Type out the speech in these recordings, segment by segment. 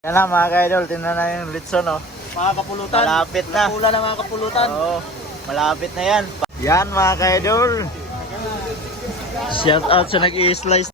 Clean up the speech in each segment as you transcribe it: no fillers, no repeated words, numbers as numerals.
Yan lang mga ka-idol, tingnan na yung litson, oh. Mga kapulutan. Malapit na. Pula na mga kapulutan. Oo, malapit na yan. Yan mga ka-idol. Shout out sa nag-i-slice.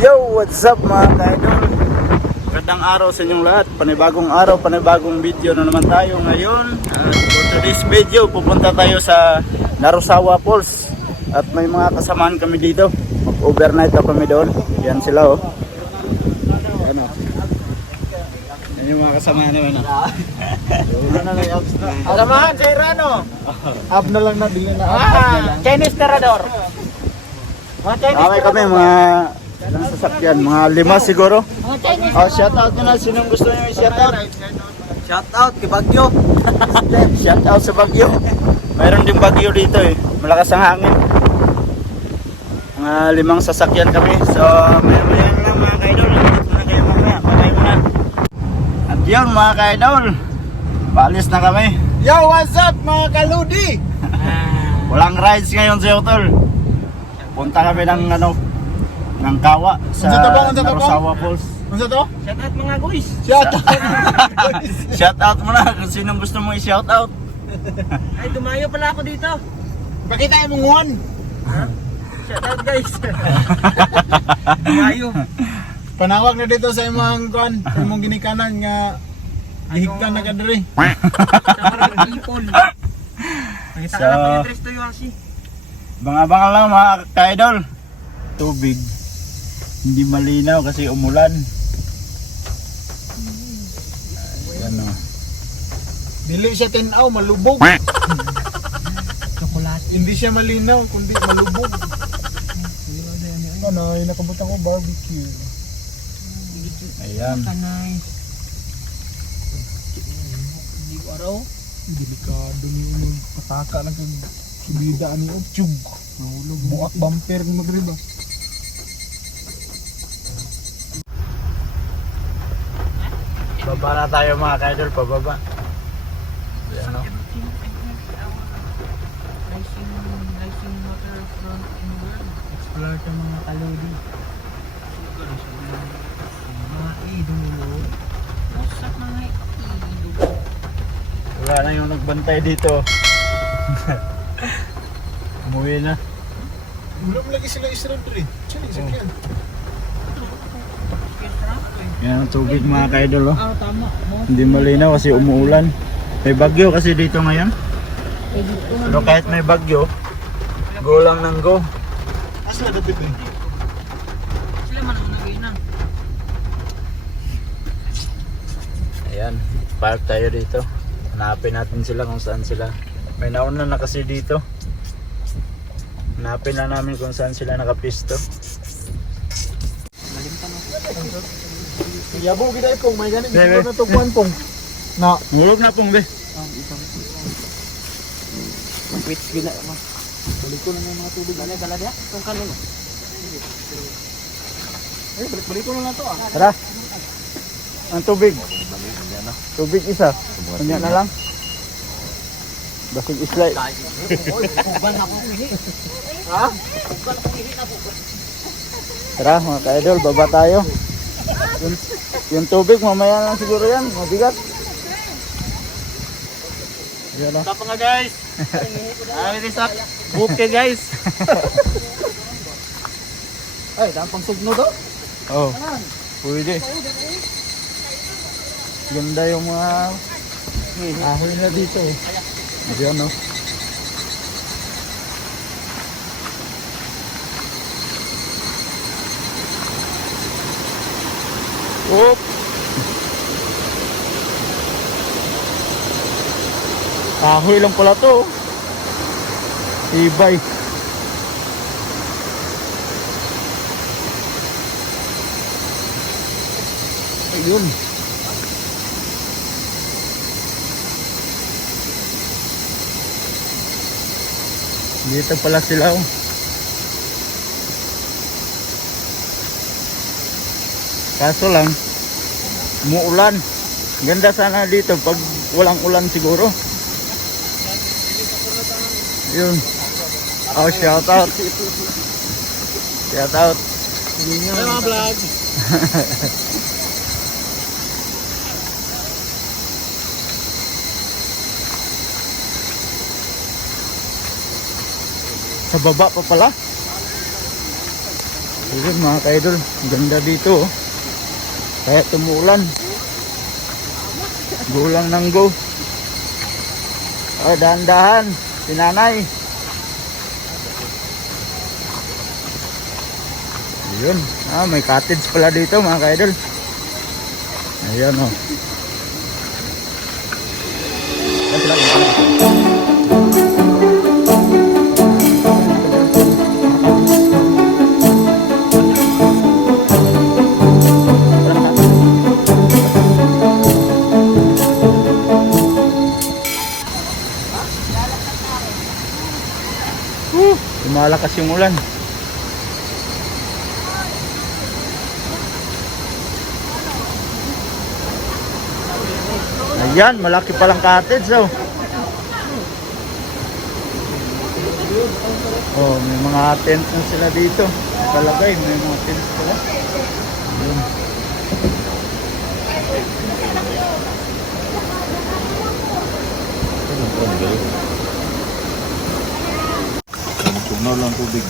Yo, what's up mga ka-idol? Magandang araw sa inyong lahat. Panibagong araw, panibagong video na naman tayo ngayon. For today's video, pupunta tayo sa Narusawa Falls. At may mga kasamaan kami dito. Overnight na kami doon. Yan sila, oh. Yan, oh. Yan yung mga kasama naman, oh. Kasamahan si Rano. Up na lang na, bigyan na. Chinese Terador. Mga Chinese Okay kami, mga ilang sasakyan, mga 5 siguro. Mga Chinese. Oh, shout out nyo na. Sinong gusto nyo i-shout out? Shout out kay Bagyo. Shout out sa Bagyo. Mayroon din Bagyo dito eh. Malakas ang hangin. Mga 5 sasakyan kami. So, maya lang mga ka-idol. Dito na kayo mamaya. Patay mo na. At yun mga ka-idol. Paalis na kami. Yo, what's up mga kaludi? Walang rides ngayon sa hotel. Punta kami ng ng Kawa sa Narusawa Falls. Ano to? Shout out mga guys. Shout out mo na kung sinong gusto mo i-shout out. Ay, dumayo pala ako dito. Pakita yung munguan. Shout out guys. Dumayo. Panawag na dito sa imong kuan, sa imong ginikanan nga gihigtan na kadiri. Sa ipon. Nakita ka So, lang pa yung tres to yung asi. Banga-banga lang mga ka-idol. Tubig. Hindi malinaw kasi umulan. Ayan o. Dili siya tinaw, malubog. Chocolate. Hindi siya malinaw, kundi malubog. Ano, yung nakabutan ko barbecue. Ayan. Kanay. Hindi ko araw. Delikado ni ulo. Pataka lang kang subida ni Tube. Buak bumper ni magriba. Baba na tayo mga ka-idol, pababa. Ayan o. Rising waterfront in the world. Explore ka mga kalodi. Mga idolo. What's up mga idolo? Wala na yung nagbantay dito. Umuwi na. Wala mo lagi sila Israel diri. Chali sakyan. Yan ang tubig mga ka-idol, oh. Ah, tama. No? Hindi malinaw kasi umuulan. May bagyo kasi dito ngayon. Pero kahit may bagyo, go lang ng go. Asa na dapit eh? Sila man ang nagay Ayan, park tayo dito. Hanapin natin sila kung saan sila. May nauna na kasi dito. Hanapin na namin kung saan sila nakapisto. Yabo gid ay pong may ganin Bebe. siguro na tugwan pong. Na, Ngulog na pong be. Wait, gina mo. balik ko na ng mga tubig. Dala dia. Tong kanon. Eh, balik ko na lang to ah. Tara. Ang tubig. Tubig isa. Kanya na lang. Basig islay. Kuban ako ihi. Ha? Kuban ako ihi na po. Tara mga ka-idol, baba tayo. Yung tubig mamaya lang siguro yan. Mabigat. Yan lang. Tapa nga guys. Ay, risak. Buke guys. Ay, daan pang sugno to. Oh, pwede. Ganda yung mga ahoy na dito eh. Ayan oh. Oop! Ahoy lang pala to. Ibay. Yun. Dito pala sila oh. Kaso lang, umuulan. Ganda sana dito pag walang ulan siguro. Yun. Oh, shout out. Shout out. Ay mga vlog. Sa baba pa pala. Ayun mga kaidol, ganda dito oh. Kaya tumuulan. Go lang ng go. Oh, dahan-dahan. Si nanay. Ayun. Ah, may cottage pala dito mga kaidol. Ayan oh. Lumalakas yung ulan. Ayan, malaki palang cottage oh. Oh, may mga tent na sila dito. Palagay, may mga tent pala. Ayan. Tunaw lang tubig.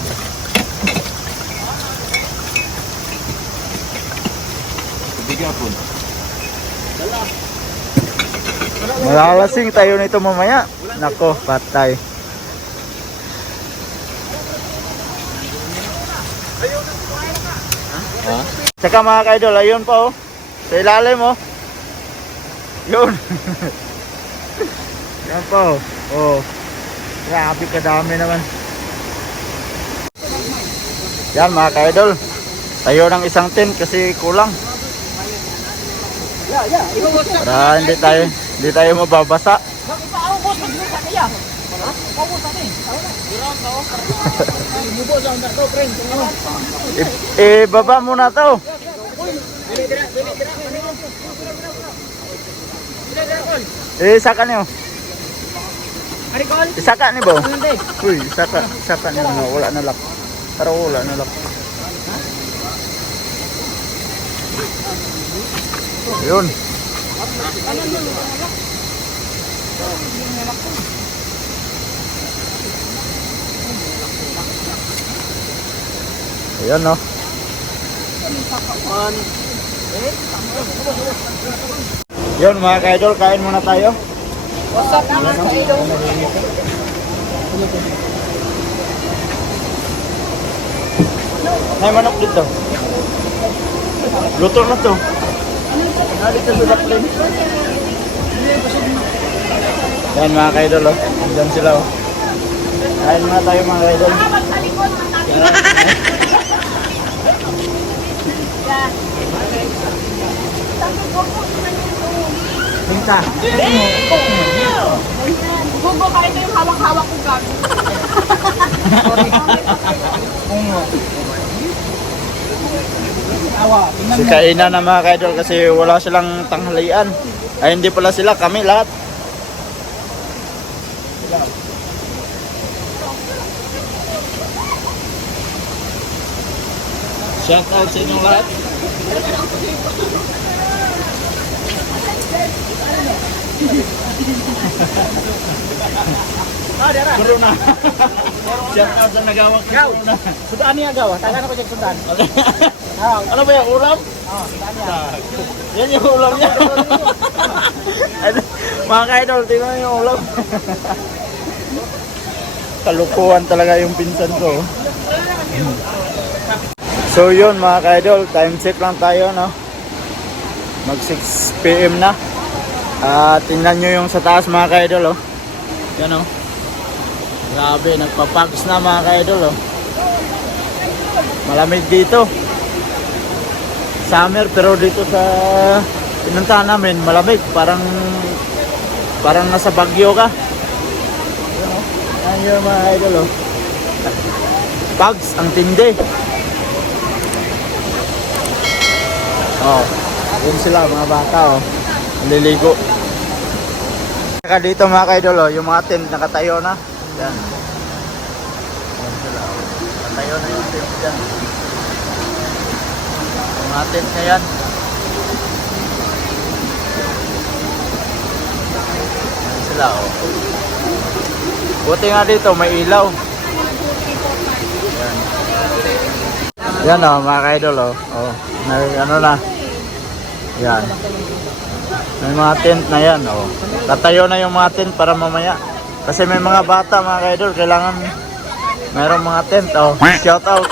Tubig apon. Malalasing tayo nito mamaya. Nako, patay. Ha? Tsaka mga kaidol, ayun pa oh. Sa ilalim oh. Yun. Yan pa oh. Oh. Grabe kadami naman. Yan mga kaidol. Tayo ng isang tent kasi kulang. Para hindi tayo mababasa. Baba muna to. Saka niyo. Saka ni bo. Uy, saka niyo na wala na lock. Pero wala na lock. Yun. Ayan no. Yun mga kaidol, kain muna tayo. What's up mga kaidol? May manok dito. Luto na to. Dito sa daplin. Yan mga kaidol oh. Diyan sila oh. Kain muna tayo mga kaidol. Pinta. Gugo ka, ito yung hawak-hawak ko gago. Si kainan na mga kaidol kasi wala silang tanghalian. Ay hindi pala sila, kami lahat. Shout out sa inyong lahat. Corona. Shout out sa nagawang corona. Sudaan niya gawa. Tagan ako siya sudaan. Ano ba yung ulam? Oh, sudaan niya. Yan yung ulam niya. Mga kaidol, tingnan yung ulam. Kalukuhan talaga yung pinsan ko. So yun mga kaidol, time check lang tayo no. Mag 6 PM na. Tingnan nyo yung sa taas mga kaidol oh. Yan oh. Grabe, nagpapags na mga kaidol oh. Malamig dito. summer, pero dito sa pinuntahan namin malamig, parang nasa Baguio ka. Yan yung mga idol, oh. Pugs, ang tindi. Oh, yun sila mga bata, oh. Liligo. Saka dito mga idol, oh, yung mga tent nakatayo na. Yan. Yan sila, oh. Nakatayo na yung tent dyan. Yung mga tent na yan. Yan sila, oh. Buti nga dito, may ilaw. Yan. Yan, oh, mga idol, oh. Oh, may ano na. Yan. May mga tent na yan, oh. Tatayo na yung mga tent para mamaya. Kasi may mga bata, mga idol, kailangan mayroong mga tent, oh. Shout out.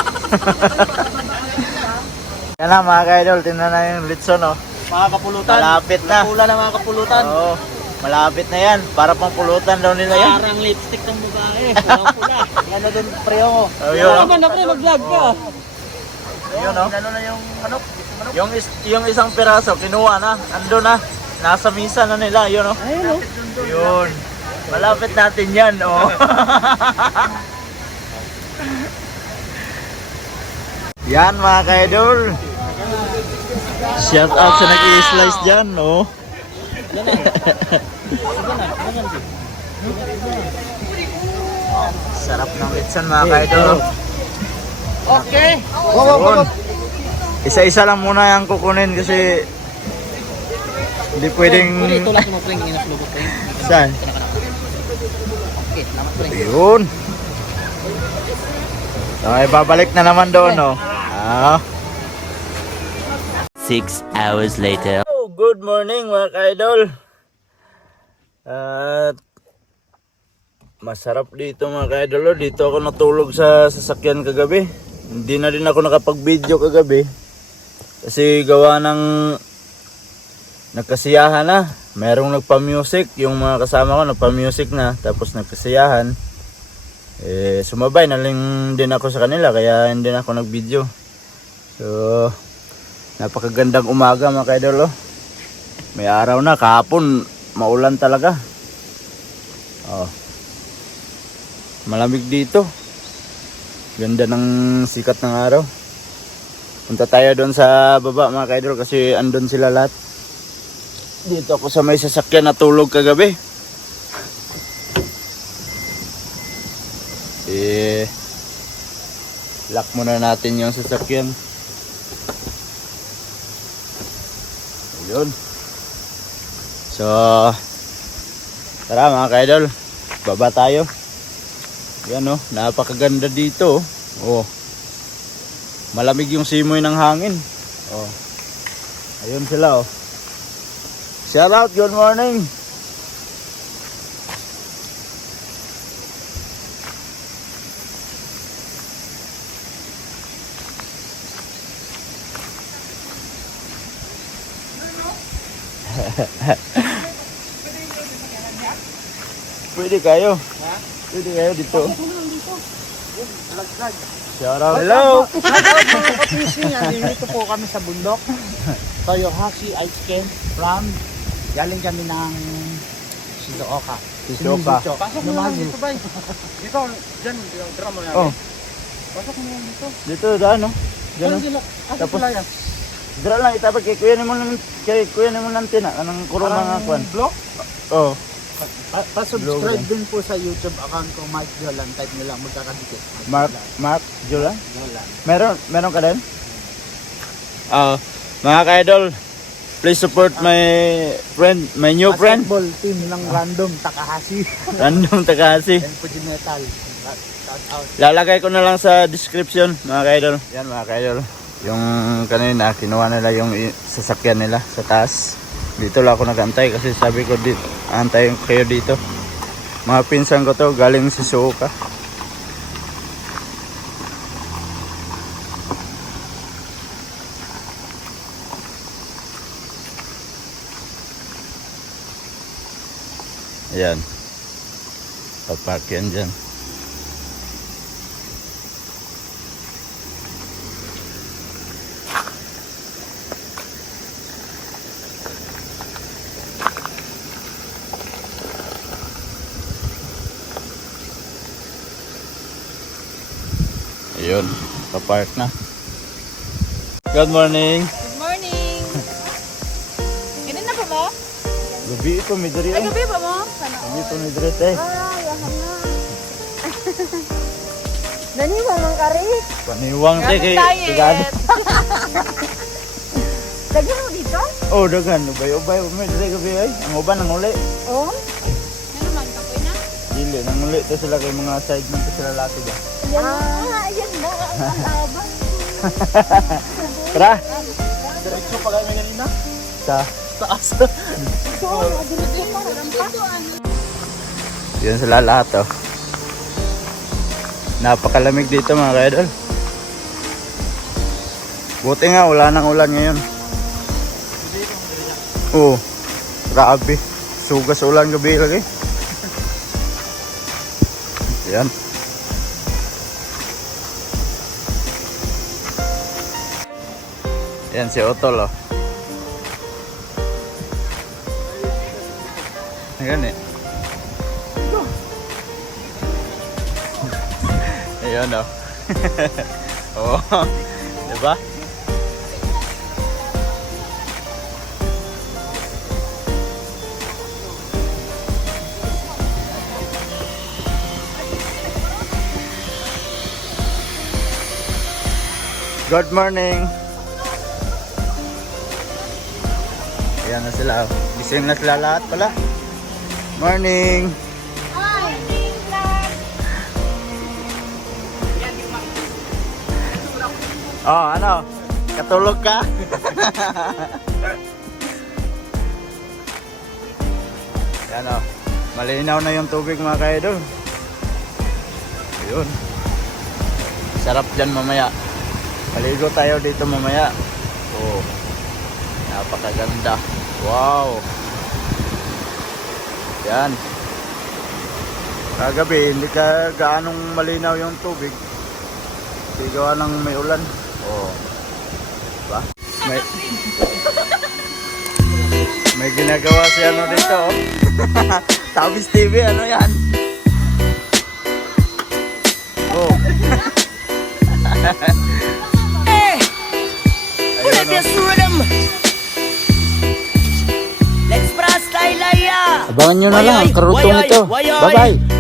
Yan na, mga idol, tingnan na yung litson, oh. Mga kapulutan. Malapit na. Pula ng mga kapulutan. Oo, malapit na yan. Para pang pulutan daw nila yan. Parang lipstick ng babae. Walang pula. Yan na doon, pre ako. Oh, yun, oh. Naman na pre, mag-vlog ka. Yun, oh. Ano na yung manok? Yung isang piraso, kinuha na. Ando na. Nasa misa na nila, yun, oh. Ayun o. Yun. Malapit natin yan, oh. Yan, mga ka-idol. Shout out sa nag-i-slice dyan, oh. Sarap ng litson, mga ka-idol. Okay. Yun. Isa-isa lang muna yung kukunin kasi hindi pwedeng... Ito lang mo pre, hindi na sulubot pre. Saan? Okay, salamat pre. Yun. Okay, babalik na naman doon, no? Ah. 6 hours later. Oh, good morning mga ka-idol. At masarap dito mga ka-idol. Dito ako natulog sa sasakyan kagabi. Hindi na rin ako nakapag-video kagabi. Kasi gawa ng nagkasiyahan na. Merong nagpa-music. Yung mga kasama ko nagpa-music na. Tapos nagkasiyahan. Sumabay na lang din ako sa kanila. Kaya hindi na ako nag-video. So, napakagandang umaga mga ka-idol, oh. May araw na, kahapon maulan talaga. Oh. Malamig dito. Ganda ng sikat ng araw. Punta tayo doon sa baba mga ka-idol kasi andun sila lahat. Dito ako sa may sasakyan natulog kagabi. Lock muna natin yung sasakyan. Ayun. So, tara mga ka-idol, baba tayo. Yan, oh, napakaganda dito, oh. Malamig yung simoy ng hangin. Oh. Ayun sila, oh. Shout out, good morning. Pwede kayo. Ha? Pwede kayo dito. Shout out. Hello. Kapising, andito po kami sa bundok. Toyohashi Ice Camp from galing kami ng Shizuoka. Shizuoka. Pasok mo lang dito, bay. Dito, dyan, dira mo yan. Oh, Pasok mo lang dito. dito daan, no? Diyan, no? Tapos, dira lang itapat kay kuya nimo ng tina anong kurong mga kwan. Blog? Oh. Pa-subscribe din po sa YouTube account ko, Mark Jolan. Type nyo lang, magkakadikit. Mark Jolan. Jolan. Meron ka din? Mga ka-idol, please support my friend, my new friend. Basketball team ng Random Takahashi. Random Takahashi. And Fuji Metal. Shout out. Lalagay ko na lang sa description, mga ka-idol. Yan mga ka-idol. Yung kanina, kinuha nila yung sasakyan nila sa taas. Dito lang ako nag-antay kasi sabi ko dito, antayin ko kayo dito. Mga pinsan ko to, galing si Shizuoka. Ayan. Papark yan dyan. Ayun, kapark na. Good morning. Good morning! Ganun na pa mo? Gabi ito, midri. Ay, gabi pa mo? Sana Gabi ito, midri, te. Ay, yahan na. Dani mo mang kari. Paniwang, te, kay Gamit Tigado. diet! Daghan mo dito? Oh, dagan. Ubay, midri, gabi ay. Ang uban, ang uli. Oh. Ano naman, kapoy na? Dili, nang uli. Ito sila kay mga side man ito sila laki ba. Ayan na. Ang abang. Tara! Diretso pa kami kanina. Sa Taas. yun sila lahat oh. Napakalamig dito mga ka-idol. Buti nga wala nang ulan ngayon. Oo. Grabe. Sugas ulan gabi lagi. Yan. Yan si Otol oh. Ayan eh. Ayan o. Oo. Diba? Good morning. Ayan na sila. Gising na sila lahat pala. Morning. Oh, ano? Katulog ka? Yan o. Malinaw na yung tubig mga ka-idol. Ayun. Sarap dyan mamaya. Maligo tayo dito mamaya. Oh. Napakaganda. Wow. Yan. Kagabi, hindi ka gaanong malinaw yung tubig. Sigawa ng may ulan. Oh. Diba? May ginagawa si ano dito oh. Tabis TV, ano yan? Oh. Ayun oh. Let's press tayo laya. Abangan nyo na lang ang karutong ito. Bye bye.